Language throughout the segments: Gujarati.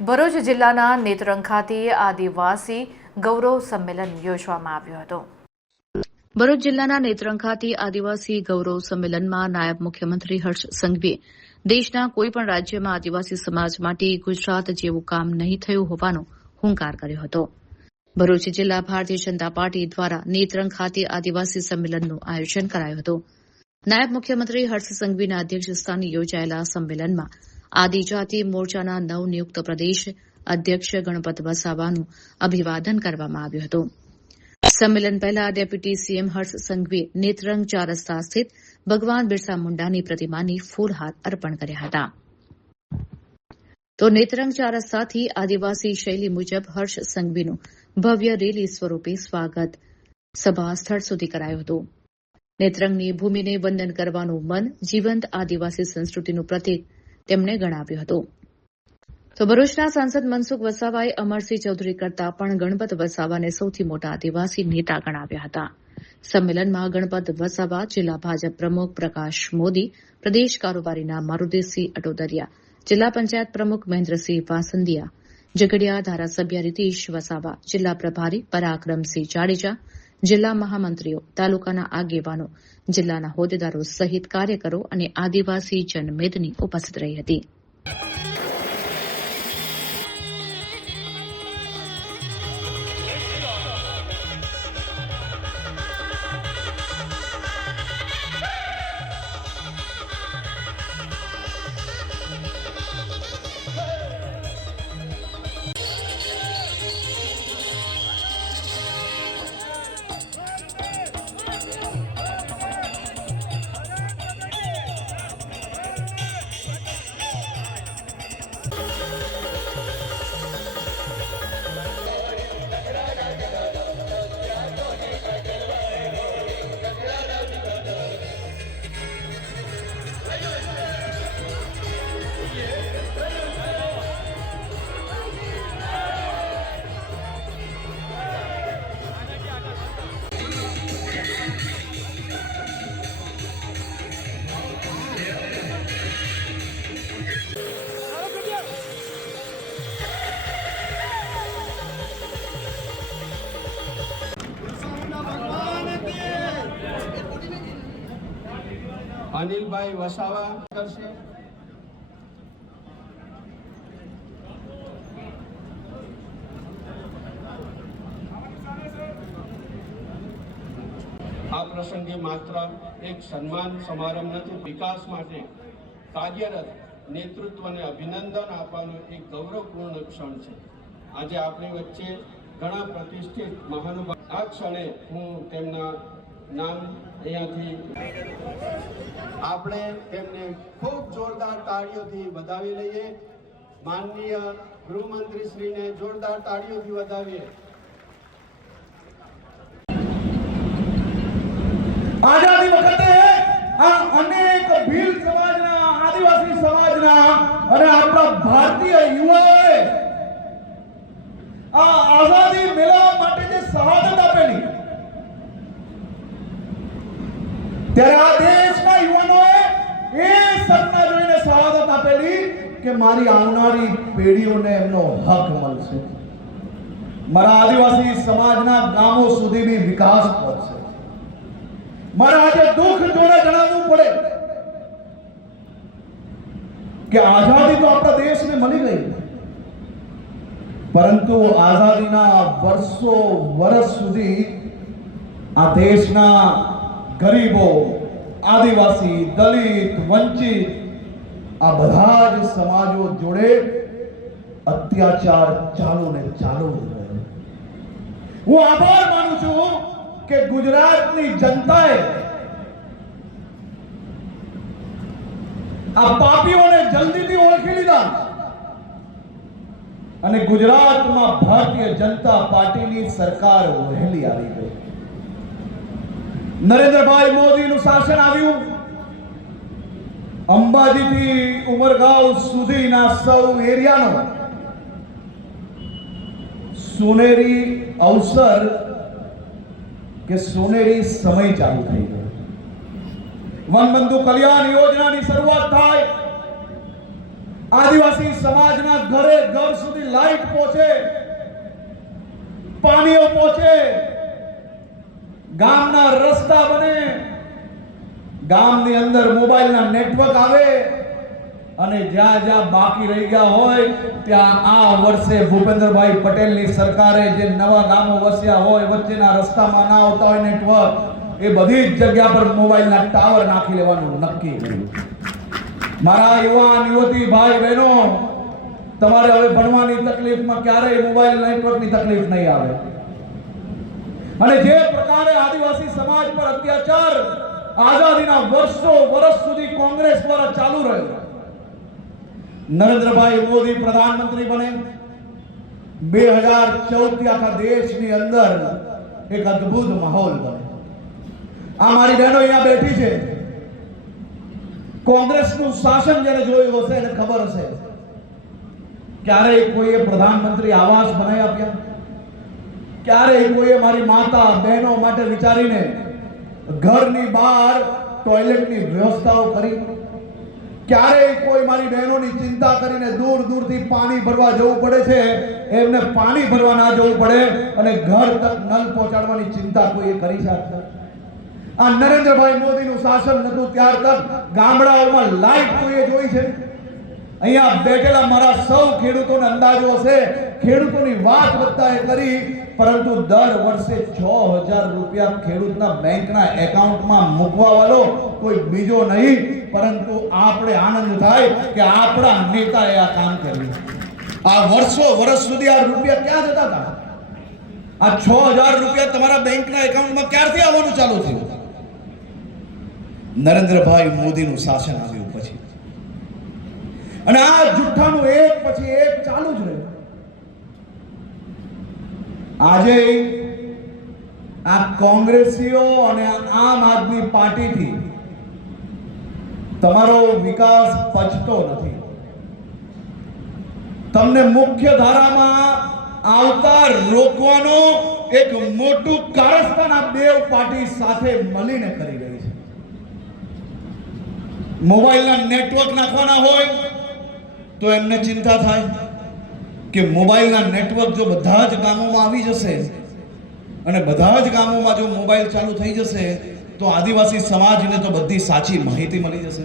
ભરૂચ જિલ્લાના નેત્રંગ ખાતે આદિવાસી ગૌરવ સંમેલન યોજવામાં આવ્યું હતું. ભરૂચ જિલ્લાના નેત્રંગ ખાતે આદિવાસી ગૌરવ સંમેલનમાં નાયબ મુખ્યમંત્રી હર્ષ સંઘવીએ દેશના કોઈપણ રાજ્યમાં આદિવાસી સમાજ માટે ગુજરાત જેવું કામ નહીં થયું હોવાનો હુંકાર કર્યો હતો. ભરૂચ જિલ્લા ભારતીય જનતા પાર્ટી દ્વારા નેત્રંગ ખાતે આદિવાસી સંમેલનનું આયોજન કરાયું હતું. નાયબ મુખ્યમંત્રી હર્ષ સંઘવીના અધ્યક્ષસ્થાને યોજાયેલા સંમેલનમાં આદિજાતિ મોરચાના નવનિયુક્ત પ્રદેશ અધ્યક્ષ ગણપત વસાવાનું અભિવાદન કરવામાં આવ્યું હતું. સંમેલન પહેલા ડેપ્યુટી સીએમ હર્ષ સંઘવીએ નેત્રંગ 4 રસ્તા સ્થિત ભગવાન બિરસા મુંડાની પ્રતિમાને ફૂલહાર અર્પણ કર્યા હતા. તો નેત્રંગ 4 રસ્તાથી આદિવાસી શૈલી મુજબ હર્ષ સંઘવીનું ભવ્ય રેલી સ્વરૂપે સ્વાગત સભા સ્થળ સુધી કરાયું હતું. નેત્રંગની ભૂમિને વંદન કરવાનું મન જીવંત આદિવાસી સંસ્કૃતિનું પ્રતીક તેમણે ગણાવ્યું હતું. તો ભરૂચના સાંસદ મનસુખ વસાવાએ અમરસિંહ ચૌધરી કરતા પણ ગણપત વસાવાને સૌથી મોટા આદિવાસી નેતા ગણાવ્યા હતા. સંમેલનમાં ગણપત વસાવા, જિલ્લા ભાજપ પ્રમુખ પ્રકાશ મોદી, પ્રદેશ કારોબારીના મારુદેવસિંહ અટોદરિયા, જિલ્લા પંચાયત પ્રમુખ મહેન્દ્રસિંહ વાસંદિયા, ઝઘડિયા ધારાસભ્ય રીતીશ વસાવા, જિલ્લા પ્રભારી પરાક્રમસિંહ જાડેજા, જિલ્લા મહામંત્રીઓ, તાલુકાના આગેવાનો, જિલ્લાના હોદ્દેદારો સહિત કાર્યકરો અને આદિવાસી જનમેદની ઉપસ્થિત રહી હતી. અનિલભાઈ વસાવા કરશે. આ પ્રસંગે માત્ર એક સન્માન સમારંભ નથી, વિકાસ માટે કાર્યરત નેતૃત્વને અભિનંદન આપવાનો એક ગૌરવપૂર્ણ ક્ષણ છે. આજે આપણી વચ્ચે ઘણા પ્રતિષ્ઠિત મહાનુભાવ, આ ક્ષણે હું તેમના નામ અહીંયાથી આપણે તેમને ખૂબ જોરદાર તાળીઓથી વધાવી લઈએ. માનનીય ગૃહમંત્રી શ્રીને જોરદાર તાળીઓથી વધાવીએ. આઝાદી વખતે આ અનેક ભીલ સમાજના, આદિવાસી સમાજના અને આપણા ભારતીય યુવાઓએ આ આઝાદી મેળવવા માટે જે શહાદત આપેલી, ત્યારે આ દેશના યુવાનોએ એ સપના જોઈને શહાદત આપેલી કે મારી આવનારી પેઢીઓને એમનો હક મળશે, મારા આદિવાસી સમાજના ગામો સુધીની વિકાસ થશે. મારે આજે દુઃખ જોડે જણાવવું પડે કે આઝાદી તો આપણા દેશને મળી ગઈ, પરંતુ આઝાદીના વર્ષ સુધી આ દેશના ગરીબો, આદિવાસી, દલિત, વંચિત આ બધા જ સમાજો જોડે અત્યાચાર ચાલુ ને ચાલુ રહ્યો. હું આભાર માનું છું કે ગુજરાતની જનતાએ આ પાપીઓને જલ્દીથી ઓળખી લીધા અને ગુજરાતમાં ભારતીય જનતા પાર્ટીની સરકાર વહેલી આવી ગઈ. નરેન્દ્રભાઈ મોદીનું શાસન આવ્યું. અંબાજીથી ઉમરગાંવ સુધીના સૌ એરિયાનો સોનેરી અવસર કે સોનેરી સમય ચાલુ થઈ ગયો. વનબંધુ કલ્યાણ યોજનાની શરૂઆત થાય. આદિવાસી સમાજના ઘરે ઘર સુધી લાઈટ પહોંચે, પાણીઓ પહોંચે, ગામના રસ્તા બને, ગામની અંદર મોબાઈલના નેટવર્ક આવે અને જ્યાં જ્યાં બાકી રહી ગયા હોય ત્યાં આ વર્ષે ભૂપેન્દ્રભાઈ પટેલની સરકારે જે નવા ગામો વસ્યા હોય, વચ્ચેના રસ્તામાં ના આવતા હોય નેટવર્ક, એ બધી જ જગ્યા પર મોબાઈલના ટાવર નાખી લેવાનું નક્કી કર્યું. મારા યુવાન યુવતી ભાઈ બહેનો, તમારે હવે ભણવાની તકલીફમાં ક્યારેય મોબાઈલ નેટવર્કની તકલીફ નહીં આવે. અને જે પ્રકારે આદિવાસી સમાજ પર અત્યાચાર આઝાદીના વર્ષ સુધી કોંગ્રેસ દ્વારા ચાલુ રહ્યો, નરેન્દ્રભાઈ મોદી પ્રધાનમંત્રી બને 2014 થી આખા દેશની અંદર એક અદ્ભુત માહોલ બને. આ મારી બહેનો અહીંયા બેઠી છે, કોંગ્રેસનું શાસન જેને જોયું હશે એને ખબર હશે, ક્યારેય કોઈએ પ્રધાનમંત્રી આવાસ બનાવી આપ્યા? ક્યારેય કોઈએ મારી માતા બહેનો માટે વિચારીને ઘરની બહાર ટોયલેટની વ્યવસ્થાઓ કરી? ક્યારેય કોઈ મારી બહેનોની ચિંતા કરીને દૂર દૂરથી પાણી ભરવા જવું પડે છે, એમને પાણી ભરવા ના જવું પડે અને ઘર તક નળ પહોંચાડવાની ચિંતા કોઈએ કરી છે? આ નરેન્દ્રભાઈ મોદીનું શાસન નતું ત્યાર તક ગામડાઓમાં લાઈટ કોઈએ જોઈ છે? અહીંયા બેઠેલા મારા સૌ ખેડૂતોને અંદાજો હશે, ખેડૂતોની વાત બધાએ કરી, પરંતુ દર વર્ષે 6000 રૂપિયા ખેડૂતના બેંકના એકાઉન્ટમાં મૂકવા વાળો કોઈ બીજો નહીં, પરંતુ આપણે આનંદ થાય કે આપણા નેતાએ આ કામ કર્યું. આ વર્ષ સુધી આ રૂપિયા ક્યાં જતા હતા? આ 6000 રૂપિયા તમારા બેંકના એકાઉન્ટમાં ક્યારથી આવવાનું ચાલુ થયું? નરેન્દ્રભાઈ મોદીનું શાસન આવ્યું પછી. અને આ જુઠ્ઠાનું એક પછી એક ચાલુ જ રહ્યું. આજે આ કોંગ્રેસીઓ અને આમ આદમી પાર્ટીથી તમારો વિકાસ પચતો નથી. તમને મુખ્ય ધારામાં આવતા રોકવાનો એક મોટું કારસ્તાન આ બે પાર્ટી સાથે મળીને કરી રહી છે. મોબાઈલના નેટવર્ક નાખવાના હોય તો એમને ચિંતા થાય કે મોબાઈલના નેટવર્ક જો બધા જ ગામોમાં આવી જશે અને બધા જ ગામોમાં જો મોબાઈલ ચાલુ થઈ જશે તો આદિવાસી સમાજને તો બધી સાચી માહિતી મળી જશે.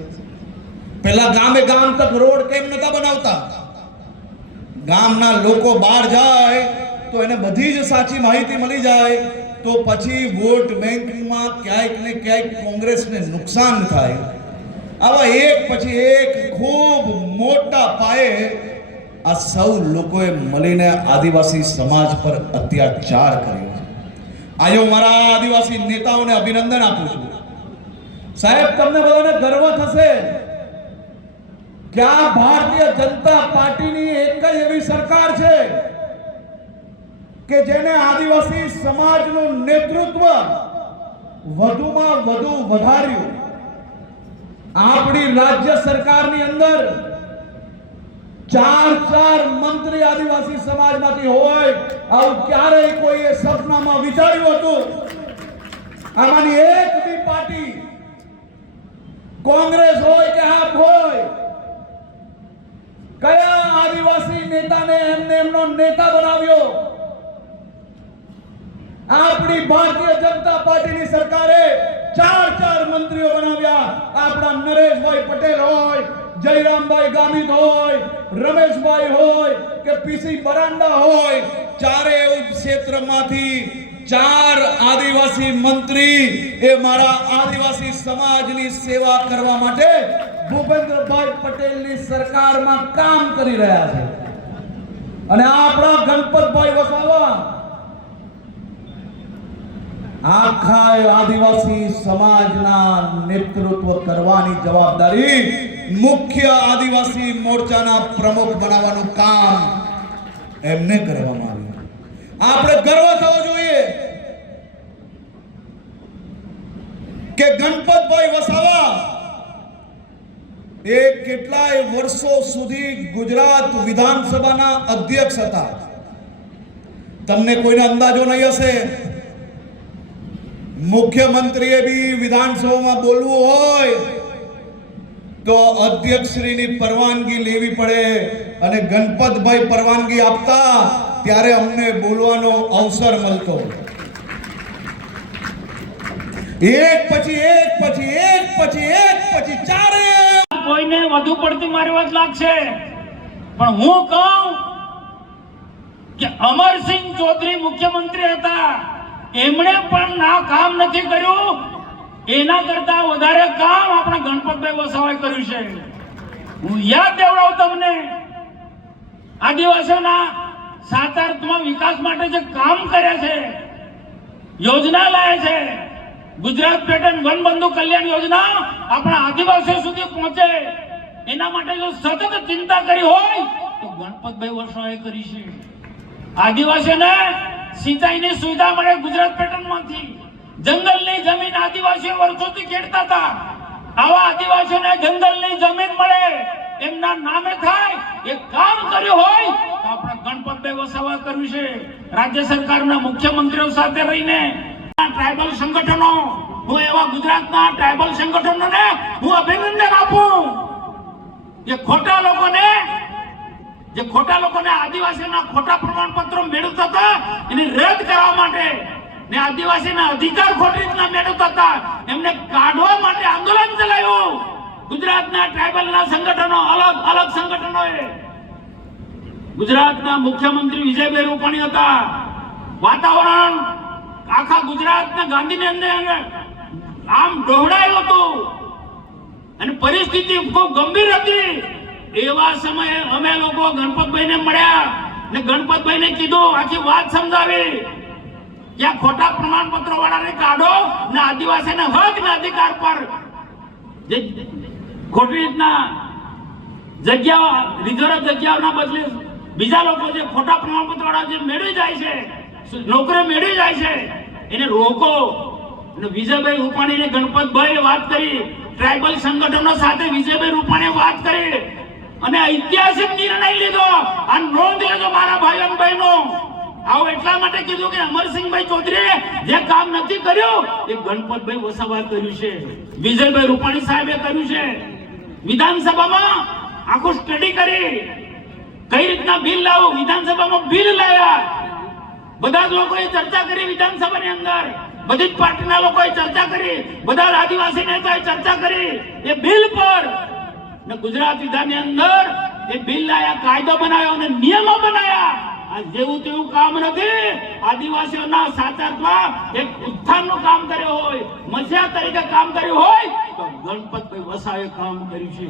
પહેલા ગામે ગામ તક રોડ કેમ નતા બનાવતા? ગામના લોકો બહાર જાય તો એને બધી જ સાચી માહિતી મળી જાય, તો પછી વોટ બેંકમાં ક્યાંક ને ક્યાંક કોંગ્રેસને નુકસાન થાય. આવા એક પછી એક ખૂબ મોટા પાયે આ સૌ લોકોએ મળીને આદિવાસી સમાજ પર અત્યાચાર કર્યો છે. આજે હું મારા આદિવાસી નેતાઓને અભિનંદન આપું છું. સાહેબ, તમને બધાને ગર્વ થશે કે આ ભારતીય જનતા પાર્ટીની એક જ એવી સરકાર છે કે જેને આદિવાસી સમાજનું નેતૃત્વ વધુમાં વધુ વધાર્યું. આપણી રાજ્ય સરકારની અંદર 4 મંત્રી આદિવાસી સમાજમાંથી હોય, આવું ક્યારેય કોઈએ સપનામાં વિચાર્યું હતું? આમાંની એક બી પાર્ટી, કોંગ્રેસ હોય કે આપ હોય, કયા આદિવાસી નેતાને એમનો નેતા બનાવ્યો? આપણી ભારતીય જનતા પાર્ટીની સરકારે 4 મંત્રીઓ બનાવ્યા. આપણા નરેશભાઈ પટેલ હોય, જયરામભાઈ ગામિત હોય, રમેશભાઈ હોય કે પીસી બરાંડા હોય, ચારેય ક્ષેત્રમાંથી 4 આદિવાસી મંત્રી એ મારા આદિવાસી સમાજની સેવા કરવા માટે ભૂપેન્દ્રભાઈ પટેલની સરકારમાં કામ કરી રહ્યા છે. અને આપણા ગણપતભાઈ વસાવા આખા આદિવાસી સમાજના નેતૃત્વ કરવાની જવાબદારી મુખ્ય આદિવાસી મોરચાના પ્રમુખ બનાવવાનું કામ એમને કરવામાં આવ્યું. આપણે ગર્વ થવો જોઈએ કે ગણપતભાઈ વસાવા એ કેટલાય વર્ષો સુધી ગુજરાત વિધાનસભાના અધ્યક્ષ હતા. તમને કોઈનો અંદાજો નહીં હશે, મુખ્યમંત્રીએ બી વિધાનસભામાં બોલવું હોય તો અધ્યક્ષશ્રીની પરવાનગી લેવી પડે અને ગણપતભાઈ પરવાનગી આપતા ત્યારે અમને બોલવાનો અવસર મળતો. એક પછી ચારે કોઈને વધુ પડતી મારી વાત લાગશે, પણ હું કહું કે અમરસિંહ ચૌધરી મુખ્યમંત્રી હતા, એમણે પણ ના કામ નથી કર્યું, એના કરતા વધારે કામ આપણા ગણપતભાઈ વસાવાએ કર્યું છે. હું યાદ દેવડાવું તમને, આદિવાસીઓના સાતાર્થમાં વિકાસ માટે જે કામ કર્યા છે, યોજના લાયા છે, ગુજરાત પેટર્ન વનબંધુ કલ્યાણ યોજના આપણા આદિવાસીઓ સુધી પહોંચે, એના માટે જો સતત ચિંતા કરી હોય તો ગણપતભાઈ વસાવાએ કરી છે. આદિવાસીઓને સિંચાઈની સુવિધા મળે ગુજરાત પેટર્નમાંથી, જંગલની જમીન આદિવાસીઓ વર્ષોથી ખેડતા હતા, આવા આદિવાસીઓને જંગલની જમીન મળે, એમના નામે થાય, એ કામ કર્યું હોય તો આપણા ગણપતભાઈ વસાવા કર્યું છે. રાજ્ય સરકારના મુખ્યમંત્રીઓ સાથે રહીને ટ્રાઇબલ સંગઠનો, હું એવા ગુજરાતના ટ્રાઇબલ સંગઠનોને હું અભિનંદન આપું જે ખોટા લોકોને આદિવાસીના ખોટા પ્રમાણપત્રો મેળવતા હતા એને રદ કરવા માટે ને આદિવાસીના અધિકાર ખોટી રીતના મેળવતા હતા એમને કાઢવા માટે આંદોલન ચલાવ્યું. ગુજરાતના ટ્રાઇબલના સંગઠનો, અલગ સંગઠનોએ, ગુજરાતના મુખ્યમંત્રી વિજયભાઈ રૂપાણી હતા, વાતાવરણ આખા ગુજરાતના ગાંધીનગર આમ ડહોળાયું હતું અને પરિસ્થિતિ ખૂબ ગંભીર હતી. એવા સમયે અમે લોકો ગણપતભાઈને મળ્યા ને ગણપતભાઈને કીધું, આખી વાત સમજાવી કે આ ખોટા પ્રમાણપત્રો વાળાને કાઢો ને આદિવાસીના હક ને અધિકાર પર જે ખોટી રીતના જગ્યાઓ, રિઝર્વ જગ્યાઓના બદલે બીજા લોકો જે ખોટા પ્રમાણપત્ર વાળા જે મેળવી જાય છે, નોકરી મેળવી જાય છે, એને રોકો. અને વિજયભાઈ રૂપાણીને ગણપતભાઈએ વાત કરી, ટ્રાઇબલ સંગઠનો સાથે વિજયભાઈ રૂપાણીએ વાત કરી અને ઐતિહાસિક નિર્ણય લીધો. આ નોંધ લેજો મારા ભાઈ અને બહેનો. આવું એટલા માટે કીધું કે અમરસિંહભાઈ ચૌધરીએ જે કામ નથી કર્યું એ ગણપતભાઈ વસાવાએ કર્યું છે, વિજયભાઈ રૂપાણી સાહેબે કર્યું છે. વિધાનસભામાં આખું સ્ટડી કરી કઈ રીતના બિલ લાવવું, વિધાનસભામાં બિલ લાવ્યા, બધા જ લોકોએ ચર્ચા કરી, વિધાનસભાની અંદર બધી જ પાર્ટીના લોકોએ ચર્ચા કરી, બધા આદિવાસી નેતાઓએ ચર્ચા કરી એ બિલ પર ને ગુજરાત વિધાનની અંદર એ બિલ લાયા, કાયદો બનાવ્યો અને નિયમો બનાવ્યા. આ જેવું તેવું કામ નથી. આદિવાસીઓના સાચાત્માં એક ઉત્થાનનું કામ કર્યું હોય, મસીહા તરીકે કામ કર્યું હોય તો ગણપતભાઈ વસાવાએ કામ કર્યું છે.